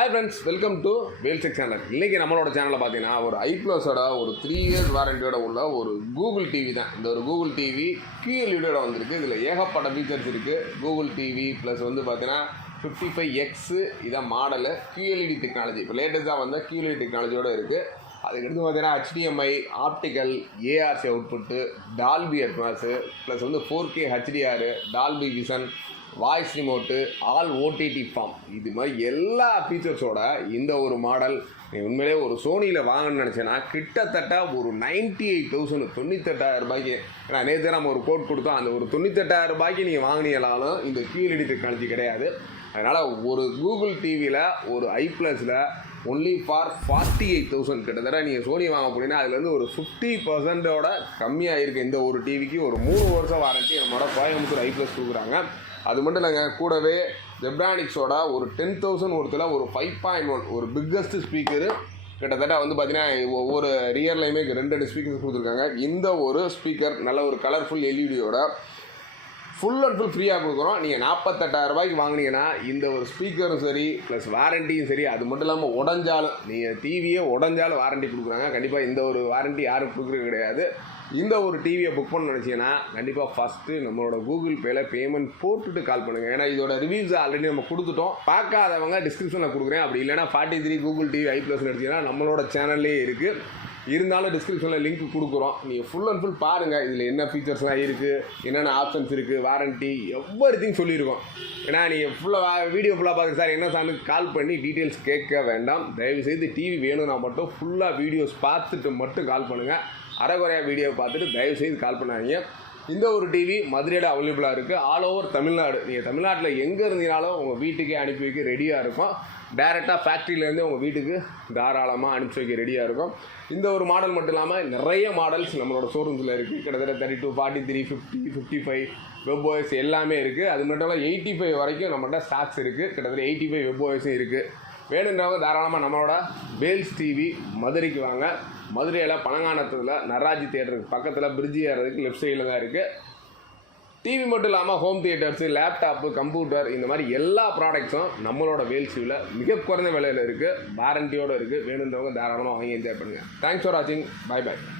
Hi friends welcome to வேல்செக் channel இன்றைக்கி நம்மளோட சேனலில் பார்த்தீங்கன்னா ஒரு ஐப்ளஸோட ஒரு த்ரீ இயர்ஸ் வாரண்டியோட உள்ள ஒரு கூகுள் டிவி தான். இந்த ஒரு கூகுள் டிவி கியூஎல்இடியோட வந்திருக்கு. இதில் ஏகப்பட்ட ஃபீச்சர்ஸ் இருக்குது கூகுள் டிவி ப்ளஸ் வந்து பார்த்தீங்கன்னா ஃபிஃப்டி ஃபைவ் எக்ஸு இதான் மாடலு கியூஎல்இடி டெக்னாலஜி இப்போ லேட்டஸ்ட்டாக வந்தால் கியூஎல்இடி டெக்னாலஜியோட இருக்குது அதுக்கடுத்து பார்த்தீங்கன்னா HDMI optical ARC output Dolby advance plus வந்து four K HDR Dolby vision voice remote all OTT form இது மாதிரி எல்லா ஃபீச்சர்ஸோட இந்த ஒரு மாடல் நீ உண்மையிலே ஒரு சோனியில் வாங்கணும்னு நினச்சேன்னா கிட்டத்தட்ட ஒரு நைன்ட்டி எயிட் தௌசண்ட் தொண்ணூத்தெட்டாயிரம் ரூபாய்க்கு ஏன்னா நேற்று நம்ம ஒரு கோட் கொடுத்தோம் அந்த ஒரு தொண்ணூத்தெட்டாயிரம் ரூபாய்க்கு நீங்கள் வாங்கினீங்களாலும் இந்த கீழடி டெக்னாலஜி கிடையாது. அதனால் ஒரு கூகுள் டிவியில் ஒரு ஐ ப்ளஸில் only for forty eight thousand கிட்டத்தட்ட நீங்கள் சோனி வாங்க போனீங்கன்னா அதுலேருந்து ஒரு ஃபிஃப்டி பர்சன்ட்டோட கம்மியாக இருக்குது இந்த ஒரு டிவிக்கு ஒரு மூணு வருஷம் வாரண்ட்டி நம்மளோட கோயம்புத்தூர் ஐ ப்ளஸ் கொடுக்குறாங்க. அது மட்டும் இல்லைங்க கூடவே ஜெப்ரானிக்ஸோட ஒரு டென் தௌசண்ட் ஒருத்தில் ஒரு ஃபைவ் பாயிண்ட் ஒன் ஒரு பிக்கஸ்ட் ஸ்பீக்கரு கிட்டத்தட்ட வந்து பார்த்தீங்கன்னா ஒவ்வொரு ரியர்லையுமே ரெண்டு ரெண்டு ஸ்பீக்கர்ஸ் கொடுத்துருக்காங்க. இந்த ஒரு ஸ்பீக்கர் நல்ல ஒரு கலர்ஃபுல் எல்இடியோட ஃபுல் அண்ட் ஃபுல் ஃப்ரீயாக கொடுக்குறோம். நீங்கள் நாற்பத்தெட்டாயிரம் ரூபாய்க்கு வாங்குனீங்கன்னா இந்த ஒரு ஸ்பீக்கரும் சரி ப்ளஸ் வாரண்டியும் சரி அது மட்டும் இல்லாமல் உடஞ்சாலும் நீங்கள் டிவியே உடஞ்சாலும் வாரண்டி கொடுக்குறாங்க. கண்டிப்பாக இந்த ஒரு வாரண்டி யாரும் கொடுக்குறது கிடையாது. இந்த ஒரு டிவியை புக் பண்ண நினச்சிங்கன்னா கண்டிப்பாக ஃபஸ்ட்டு நம்மளோட கூகுள் பேல பேமெண்ட் போட்டுட்டு கால் பண்ணுங்கள் ஏன்னா இதோட ரிவ்யூஸ் ஆல்ரெடி நம்ம கொடுத்துட்டோம். பார்க்காதவங்க டிஸ்கிரிப்ஷனில் கொடுக்குறேன். அப்படி இல்லைனா forty three Google TV I plus எடுத்தீங்கன்னா நம்மளோட சேனல்லே இருக்குது இருந்தாலும் டிஸ்கிரிப்ஷனில் லிங்க் கொடுக்குறோம். நீங்கள் ஃபுல் அண்ட் ஃபுல் பாருங்கள் இதில் என்ன ஃபீச்சர்ஸ்லாம் இருக்குது என்னென்ன ஆப்ஷன்ஸ் இருக்குது வாரண்ட்டி எவ்வளோ திங் சொல்லியிருக்கோம். ஏன்னா நீங்கள் ஃபுல்லாக வீடியோ ஃபுல்லாக பார்த்து சார் என்ன சார்னு கால் பண்ணி டீட்டெயில்ஸ் கேட்க வேண்டாம். தயவுசெய்து டிவி வேணும்னா மட்டும் ஃபுல்லாக வீடியோஸ் பார்த்துட்டு மட்டும் கால் பண்ணுங்கள் அரைகுறையாக வீடியோ பார்த்துட்டு தயவுசெய்து கால் பண்ணாதீங்க. இந்த ஒரு டிவி மதுரையில் அவைலபிளாக இருக்குது ஆல் ஓவர் தமிழ்நாடு. நீங்கள் தமிழ்நாட்டில் எங்கே இருந்தீங்கனாலும் உங்கள் வீட்டுக்கே அனுப்பி வைக்க ரெடியாக இருக்கும். டேரெக்டாக ஃபேக்ட்ரியிலேருந்து உங்கள் வீட்டுக்கு தாராளமாக அனுப்பிச்சி வைக்க ரெடியாக இருக்கும். இந்த ஒரு மாடல் மட்டும் இல்லாமல் நிறைய மாடல்ஸ் நம்மளோட ஷோரூம்ஸில் இருக்குது கிட்டத்தட்ட thirty two forty three fifty fifty five web OS எல்லாமே இருக்குது அது மட்டும் இல்லாமல் எயிட்டி ஃபைவ் வரைக்கும் நம்மகிட்ட ஸ்டாக்ஸ் இருக்குது கிட்டத்தட்ட எயிட்டி ஃபைவ் வெப் ஓஎஸும் இருக்குது வேணுன்றவங்க தாராளமாக நம்மளோட வேல்ஸ் டிவி மதுரைக்கு வாங்க. மதுரையில் பனங்கானத்தில் நராஜி தியேட்டருக்கு பக்கத்தில் பிரிட்ஜி ஏறதுக்கு லெஃப்ட் சைடில் தான் இருக்குது டிவி மட்டும் இல்லாமல் ஹோம் தியேட்டர்ஸு லேப்டாப்பு கம்ப்யூட்டர் இந்த மாதிரி எல்லா ப்ராடக்ட்ஸும் நம்மளோட வேல்ஸியில் மிக குறைந்த விலையில் இருக்குது வாரண்டியோடு இருக்குது வேணுன்றவங்க தாராளமாக வாங்கி என்ஜாய் பண்ணுங்கள் தேங்க்ஸ் ஃபார் வாட்சிங் பை பை